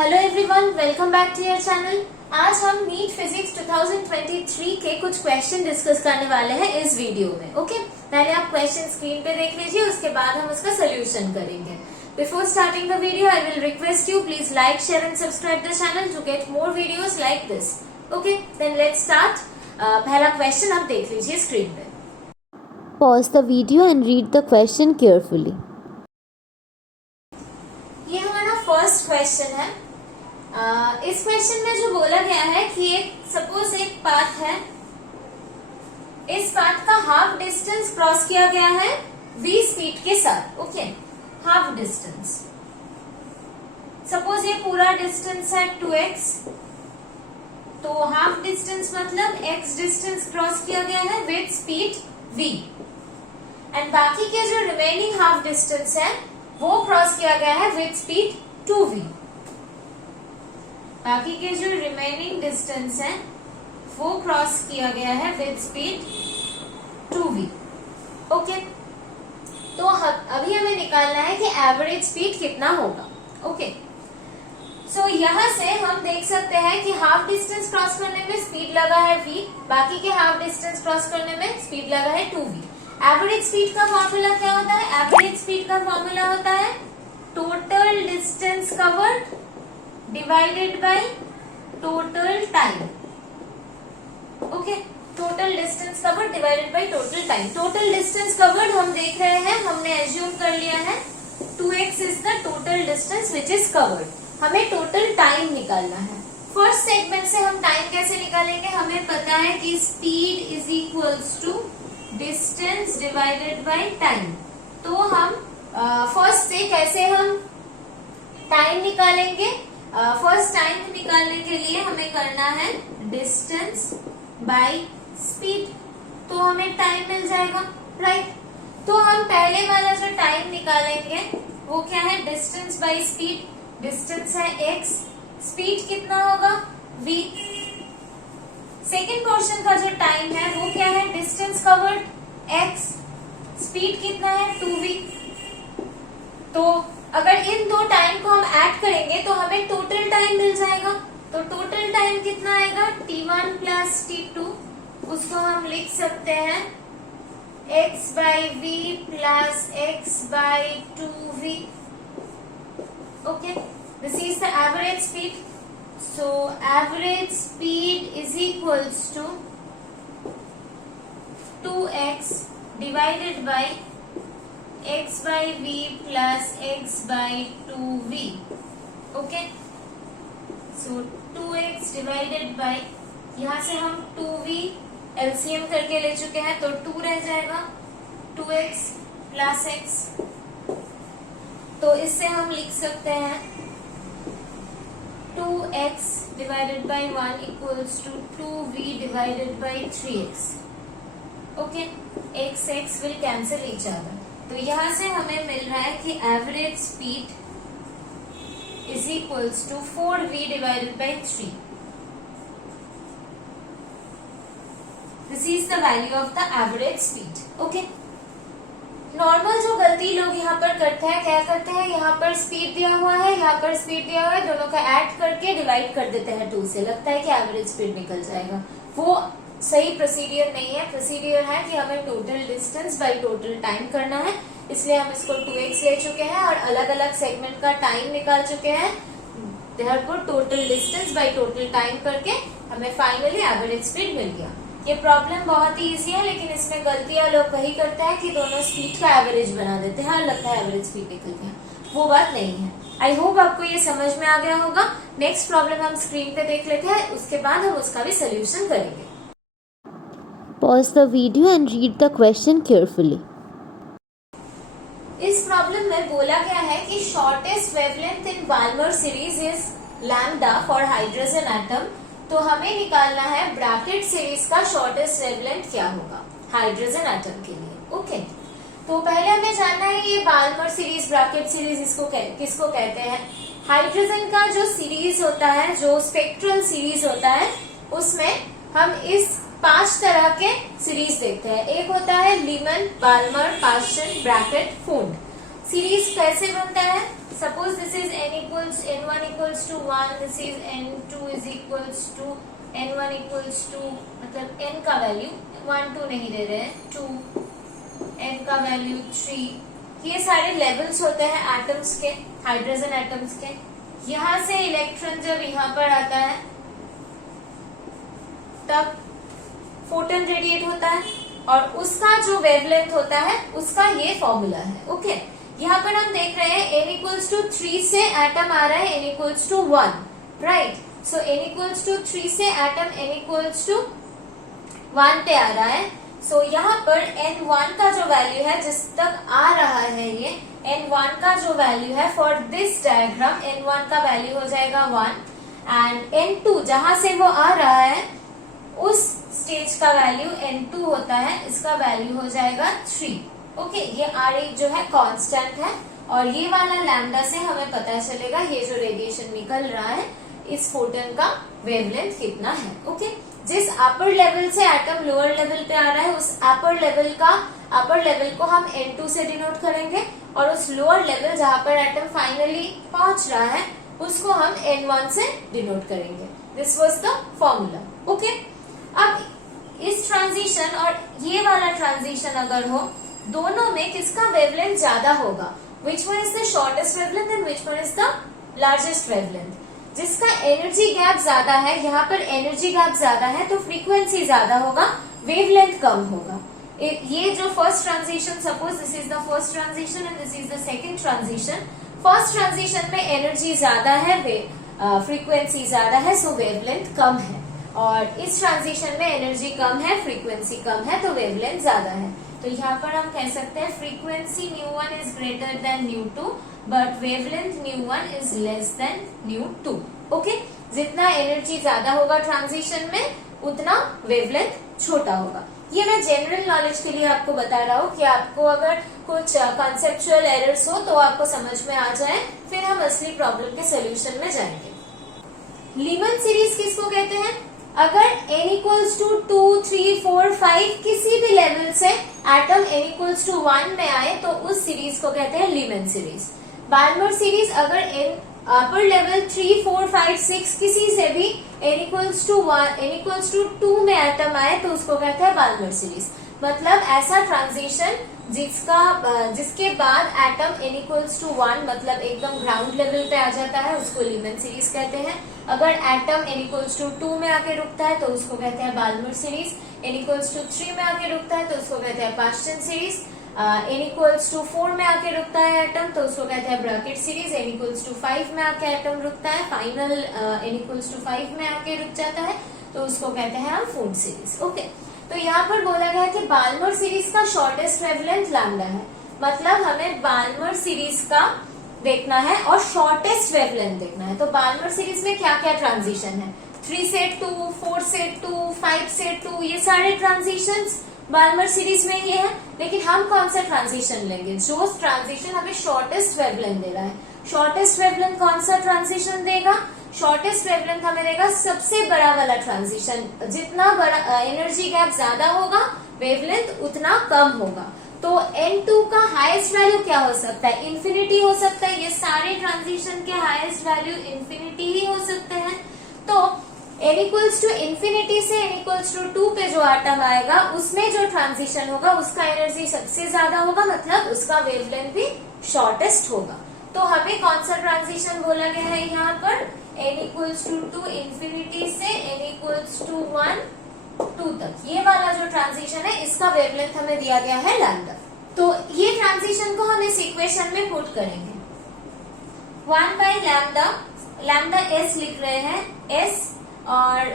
Hello everyone, welcome back to your channel. आज हम NEET physics 2023 के कुछ क्वेश्चन डिस्कस करने वाले हैं इस वीडियो में। ओके, पहले आप क्वेश्चन स्क्रीन पे देख लीजिए, उसके बाद हम उसका सोल्यूशन करेंगे। Before starting the video I will request you please like, share and subscribe the channel to get more videos like this. Okay, then let's start. पहला क्वेश्चन आप देख लीजिए स्क्रीन पे। Pause the video and read the question carefully. ये हमारा first question है। इस question में जो बोला गया है कि एक सपोज एक पाथ है, इस पाथ का हाफ डिस्टेंस क्रॉस किया गया है v स्पीड के साथ। ओके, हाफ डिस्टेंस, सपोज ये पूरा डिस्टेंस है 2x, तो हाफ डिस्टेंस मतलब x डिस्टेंस क्रॉस किया गया है विद स्पीड v, एंड बाकी के जो रिमेनिंग हाफ डिस्टेंस है वो क्रॉस किया गया है विद स्पीड 2v। बाकी के जो रिमेनिंग डिस्टेंस है वो क्रॉस किया गया है विद स्पीड 2v। ओके, तो अभी हमें निकालना है कि एवरेज स्पीड कितना होगा। ओके, सो यहां से हम देख सकते हैं कि हाफ डिस्टेंस क्रॉस करने में स्पीड लगा है v, बाकी के हाफ डिस्टेंस क्रॉस करने में स्पीड लगा है 2v। एवरेज स्पीड का फॉर्मूला क्या होता है? एवरेज स्पीड का फॉर्मूला होता है total distance covered divided by total time. Okay, total distance covered divided by total time. Total distance covered हम देख रहे हैं, हमने एज्यूम कर लिया है 2x is the total distance which is covered. हमें टोटल टाइम निकालना है। फर्स्ट सेगमेंट से हम टाइम कैसे निकालेंगे? हमें पता है कि speed is equals to distance divided by time. तो हम फर्स्ट से कैसे हम टाइम निकालेंगे? फर्स्ट टाइम निकालने के लिए हमें करना है डिस्टेंस बाय स्पीड, तो हमें टाइम मिल जाएगा, राइट। तो हम पहले वाला जो टाइम निकालेंगे वो क्या है? Distance by speed. डिस्टेंस है x, स्पीड कितना होगा? v। सेकेंड पोर्शन का जो टाइम है वो क्या है? डिस्टेंस कवर्ड x, स्पीड कितना है? 2v। तो अगर इन दो टाइम को हम ऐड करेंगे तो हमें टोटल टाइम मिल जाएगा। तो टोटल टाइम कितना आएगा? t1 प्लस t2, उसको हम लिख सकते हैं x by v plus x by 2v। Okay, this is the average speed. So average speed is equals to 2x divided by x by v plus x by 2v। Okay, so 2x divided by, यहां से हम 2v LCM करके ले चुके हैं तो 2 रह जाएगा, 2x प्लस x। तो इससे हम लिख सकते हैं 2x divided by 1 equals to 2v divided by 3x। Okay, x will cancel each other. तो यहां से हमें मिल रहा है कि average speed is equals to 4v divided by 3। This is the value of the average speed. Okay, normal जो गलती लोग यहाँ पर करते हैं, क्या करते हैं? यहाँ पर स्पीड दिया हुआ है, यहाँ पर स्पीड दिया हुआ है, दोनों का ऐड करके डिवाइड कर देते हैं 2 से, लगता है कि एवरेज स्पीड निकल जाएगा। वो सही प्रोसीडियर नहीं है। प्रोसीडियर है कि हमें total distance by total time करना है, इसलिए हम इसको 2x ले चुके हैं और अलग अलग सेगमेंट का टाइम निकाल चुके हैं। Therefore total distance by total time करके हमें फाइनली एवरेज स्पीड मिल गया। ये प्रॉब्लम बहुत ही इजी है, लेकिन इसमें गलतियां लोग वही करते हैं कि दोनों स्पीड का एवरेज बना देते हैं और लगता है एवरेज स्पीड निकल गया। वो बात नहीं है। आई होप आपको ये समझ में आ गया होगा। नेक्स्ट प्रॉब्लम हम स्क्रीन पे देख लेते हैं, उसके बाद हम उसका भी सोल्यूशन करेंगे। Pause the video and read the question carefully. इस प्रॉब्लम में बोला गया है कि shortest wavelength in Balmer series is lambda for hydrogen atom. तो हमें निकालना है ब्रैकेट सीरीज का शॉर्टेस्ट वेवलेंथ क्या होगा हाइड्रोजन एटम के लिए। ओके, तो पहले हमें जानना है ये बाल्मर सीरीज, ब्रैकेट सीरीज किसको कहते हैं? हाइड्रोजन का जो सीरीज होता है, जो स्पेक्ट्रल सीरीज होता है, उसमें हम इस 5 तरह के सीरीज देखते हैं। एक होता है Lyman, Balmer, Paschen, Brackett, Pfund. Series कैसे बनता है? Suppose this is n1 equals to 1, this is n2 is equals to n1 equals to, मतलब n का वैल्यू 1 2 नहीं दे रहे हैं, 2, n का वैल्यू 3। ये सारे लेवल्स होते हैं एटम्स के, हाइड्रोजन एटम्स के। यहां से इलेक्ट्रॉन जब यहाँ पर आता है तब फोटोन रेडिएट होता है और उसका जो वेवलेंथ होता है उसका ये फॉर्मूला है। ओके, यहाँ पर हम देख रहे हैं n इक्वल्स टू 3 से एटम आ रहा है n equals to 1, right. So n equals to 3 से एटम n इक्वल्स टू 1 पे आ रहा है। सो यहाँ पर n1 का जो वैल्यू है, जिस तक आ रहा है ये n1 का जो वैल्यू है फॉर दिस डायग्राम, n1 का वैल्यू हो जाएगा 1 एंड n2 जहां से वो आ रहा है उस स्टेज का वैल्यू n2 होता है, इसका वैल्यू हो जाएगा 3। ओके, ये RH जो है कांस्टेंट है और ये वाला लैम्डा से हमें पता चलेगा ये जो रेडिएशन निकल रहा है इस फोटोन का वेवलेंथ कितना है। ओके, जिस अपर लेवल से एटम लोअर लेवल पे आ रहा है उस अपर लेवल को हम n2 से डिनोट करेंगे और उस लोअर लेवल जहां पर एटम फाइनली पहुंच रहा है उसको हम n1 से डिनोट करेंगे। This was the formula. Okay, अब इस ट्रांजिशन और ये वाला ट्रांजिशन अगर हो, दोनों में किसका वेवलेंथ ज्यादा होगा? Which one is the shortest wavelength and which one is the largest wavelength? जिसका एनर्जी गैप ज्यादा है, यहाँ पर एनर्जी गैप ज्यादा है तो फ्रीक्वेंसी ज्यादा होगा, वेवलेंथ कम होगा। ये जो first transition, suppose this is the first transition and this is the second transition. First transition में एनर्जी ज्यादा है, फ्रीक्वेंसी ज्यादा है, सो वेवलेंथ कम है। और इस ट्रांजिशन में एनर्जी कम है, फ्रीक्वेंसी कम है, तो वेवलेंथ ज्यादा है। तो यहाँ पर हम कह सकते हैं frequency ν1 is greater than ν2 but wavelength ν1 is less than ν2। Okay, जितना एनर्जी ज्यादा होगा ट्रांजिशन में उतना वेवलेंथ छोटा होगा। ये मैं जनरल नॉलेज के लिए आपको बता रहा हूँ कि आपको अगर कुछ कॉन्सेप्चुअल एरर्स हो तो आपको समझ में आ जाए, फिर हम असली प्रॉब्लम के सोल्यूशन में जाएंगे। लीमन सीरीज किसको कहते हैं? अगर n इक्वल्स टू 2, 3, 4, 5 किसी भी लेवल से एटम n इक्वल्स टू 1 में आए तो उस सीरीज को कहते हैं लीमन सीरीज। बाल्मर सीरीज अगर n अपर लेवल 3, 4, 5, 6 किसी से भी n इक्वल्स टू 2 में एटम आए तो उसको कहते हैं बाल्मर सीरीज। मतलब ऐसा ट्रांजिशन जिसके बाद एटम n इक्वल्स टू 1 मतलब एकदम ग्राउंड लेवल पे आ जाता है उसको लीमन सीरीज कहते हैं। अगर एटम n इक्वल्स टू 2 में आके रुकता है तो उसको कहते हैं Balmer series. n equals to 3 में आके रुकता है तो उसको कहते हैं Paschen series. n equals to 4 में आके रुकता है एटम तो उसको कहते हैं Brackett series. n equals to 5 में आके एटम रुकता है, फाइनल n इक्वल्स टू 5 में आके रुक जाता है तो उसको कहते हैं हम फूड सीरीज। ओके, तो यहाँ पर बोला गया कि बाल्मर सीरीज का शॉर्टेस्ट वेवलेंथ लैम्डा है, मतलब हमें बाल्मर सीरीज का देखना है और शॉर्टेस्ट वेवलेंथ देखना है। तो बाल्मर सीरीज में क्या क्या ट्रांजिशन है? 3 से 2, 4 से 2, 5 से 2, ये सारे ट्रांजिशंस बाल्मर सीरीज में ये है। लेकिन हम कौन सा ट्रांजिशन लेंगे? जो ट्रांजिशन हमें शॉर्टेस्ट वेवलेंथ दे रहा है। शॉर्टेस्ट वेवलेंथ कौन सा ट्रांजिशन देगा? शॉर्टेस्ट वेवलेंथ हमें देगा सबसे बड़ा वाला ट्रांजिशन। जितना बड़ा एनर्जी गैप ज्यादा होगा वेवलेंथ उतना कम होगा। तो n2 का हाईएस्ट वैल्यू क्या हो सकता है? इंफिनिटी हो सकता है। ये सारे ट्रांजिशन के हाईएस्ट वैल्यू इंफिनिटी ही हो सकते हैं। तो n इक्वल्स टू इंफिनिटी से n इक्वल्स टू 2 पे जो एटम आएगा उसमें जो ट्रांजिशन होगा उसका एनर्जी सबसे ज्यादा होगा, मतलब उसका वेवलेंथ भी शॉर्टेस्ट होगा। तो हमें कौन सा ट्रांजिशन बोला गया है यहाँ पर? n इक्वल्स टू 2 इंफिनिटी से n इक्वल्स टू 1 2 तक, ये वाला जो ट्रांजिशन है इसका वेवलेंथ हमें दिया गया है लैम्डा। तो ये ट्रांजिशन को हम इस इक्वेशन में पुट करेंगे। 1 बाय लैम्डा, लैम्डा s लिख रहे हैं s, और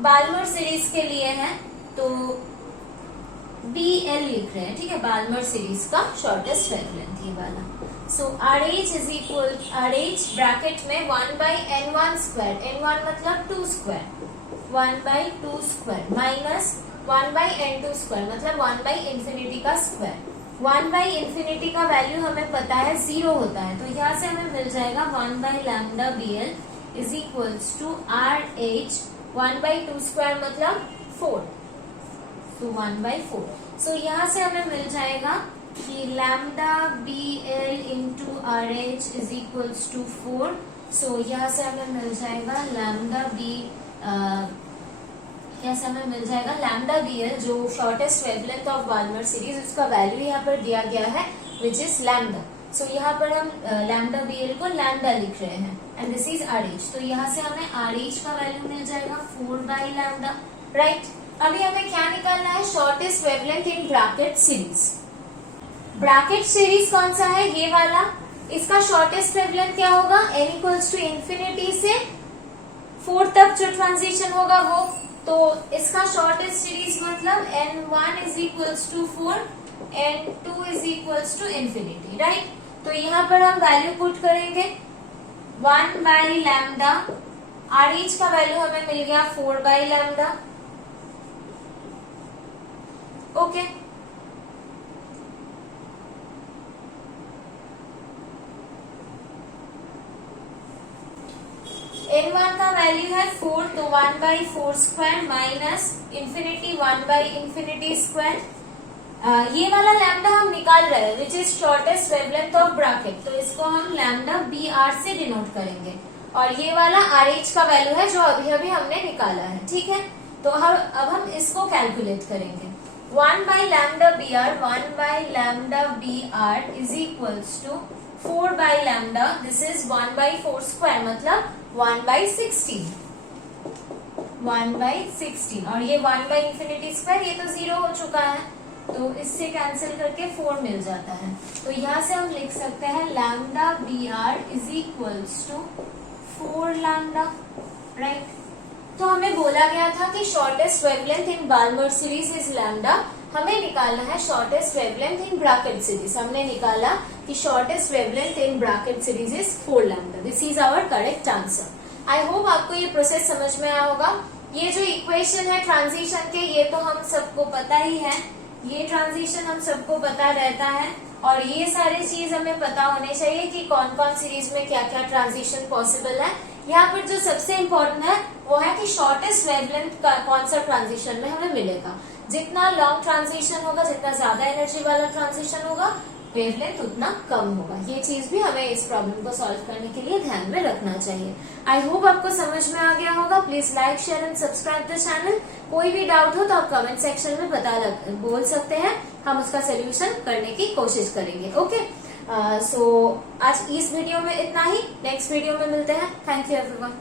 बाल्मर सीरीज के लिए है तो bl लिख रहे हैं, ठीक है, बाल्मर सीरीज का शॉर्टेस्ट वेवलेंथ ये वाला। सो RH is equal RH bracket में 1 बाई n1 स्क्वायर, n1 मतलब 2 square, 1 by 2 square minus 1 by n2 square मतलब 1 बाई इंफिनिटी का स्क्वायर। 1 बाई इंफिनिटी का वैल्यू हमें पता है 0 होता है, तो यहाँ से हमें मिल जाएगा 1 by lambda bl is equals to RH 1 by 2 square मतलब 4, तो 1 बाई 4। सो यहाँ से हमें मिल जाएगा कि lambda B L into R H is equals to 4। So यहाँ से हमें मिल जाएगा लैम्डा बी, यहाँ से हमें मिल जाएगा लैम्डा बी एल जो shortest wavelength of Balmer series, उसका वैल्यू यहाँ पर दिया गया है विच इज लैम्डा। सो यहाँ पर हम लैम्डा बी एल को लैम्डा लिख रहे हैं and this is R H. तो यहाँ से हमें आर एच का वैल्यू मिल जाएगा 4 बाई लैम्डा, राइट। अभी हमें क्या निकालना है, shortest wavelength in Brackett series. Brackett series कौन सा है, ये वाला। इसका शॉर्टेस्ट वेवलेंथ क्या होगा, n इक्वल्स टू इंफिनिटी से 4 तक जो ट्रांजिशन होगा वो। तो इसका शॉर्टेस्ट सीरीज मतलब n1 is equals to 4, n2 is equals to infinity, right. तो यहाँ पर हम वैल्यू पुट करेंगे 1 बाई लैम्डा, आर एच का वैल्यू हमें मिल गया 4 बाई लैम्डा, ओके। n1 का वैल्यू है 4, तो 1 by 4 square minus infinity 1 by infinity square. ये वाला लैम्डा हम निकाल रहे हैं which is shortest wavelength of bracket, तो इसको हम लैम्डा बी आर से डिनोट करेंगे। और ये वाला आर एच का वैल्यू है जो अभी अभी हमने निकाला है, ठीक है। तो अब हम इसको कैलकुलेट करेंगे। 1 by lambda B R, 1 by lambda B R is equals to 4 by lambda, this is 1 by 4 square मतलब 1 बाई 16, 1 बाई 16। और ये 1 बाई इंफिनिटी स्क्वायर, ये तो 0 हो चुका है तो इससे कैंसिल करके 4 मिल जाता है। तो यहाँ से हम लिख सकते हैं lambda B R is equals to 4 lambda, right. तो हमें बोला गया था कि shortest wavelength in Balmer series is lambda, हमें निकालना है shortest wavelength in Brackett series. हमने निकाला कि shortest wavelength in Brackett series is 4 lambda, this is our correct answer. I hope आपको ये प्रोसेस समझ में आया होगा। ये जो इक्वेशन है ट्रांजिशन के, ये तो हम सबको पता ही है, ये ट्रांजिशन हम सबको पता रहता है। और ये सारी चीज हमें पता होने चाहिए कि कौन कौन सीरीज में क्या क्या ट्रांजिशन पॉसिबल है। यहाँ पर जो सबसे इम्पोर्टेंट है वो है कि शॉर्टेस्ट वेवलेंथ का कौन सा ट्रांजिशन में हमें मिलेगा। जितना लॉन्ग ट्रांजिशन होगा, जितना ज्यादा एनर्जी वाला ट्रांजिशन होगा, वेवलेंथ उतना कम होगा। ये चीज भी हमें इस प्रॉब्लम को सॉल्व करने के लिए ध्यान में रखना चाहिए। आई होप आपको समझ में आ गया होगा। Please like, share and subscribe the channel. कोई भी डाउट हो तो आप कमेंट सेक्शन में बोल सकते हैं, हम उसका सोल्यूशन करने की कोशिश करेंगे, ओके। सो आज इस वीडियो में इतना ही, नेक्स्ट वीडियो में मिलते हैं। Thank you everyone.